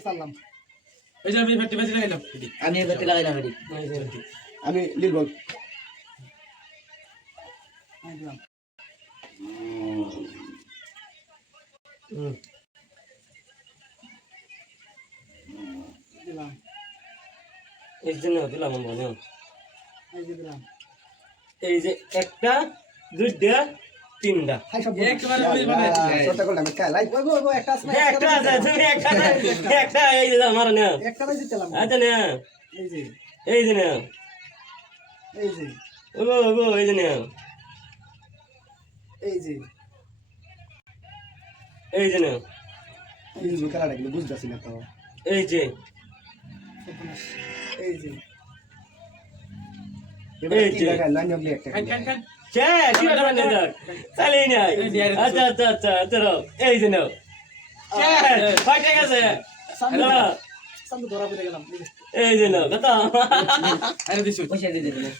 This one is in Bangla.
সালাম এই যে আমি ফেটি ফেটি লাগাইলাম আমি এবারে লাগাইলাম এডি আমি লিখব আমি দিলাম দিলাম এই জন্য দিলাম মনে এই যে দিলাম এই যে একটা দুইটা তিনটা হাই সব একবারে ওই বানাইছি ছোট করলাম লাই ওই গো একটা আছে একটা আছে তুমি একটা এই যে আমার না একটা বাজে দিলাম আচ্ছা না এই যে এই যে না এই যে ওগো এই যে না এই যে এই যে না এই যে খেলাটা কিন্তু বুঝতাছি না তো এই যে এই যে এবারে কি লাগাই লাইন হবে একটা খান খান খান কে কি করে না যাক চালিয়ে নাই আচ্ছা আচ্ছা আচ্ছা চলো এই যে নাও ফাইট গেছে সামনে ধরা পড়ে গেলাম এই যে নাও কত আরে দিছো পয়সা দিয়ে দিলে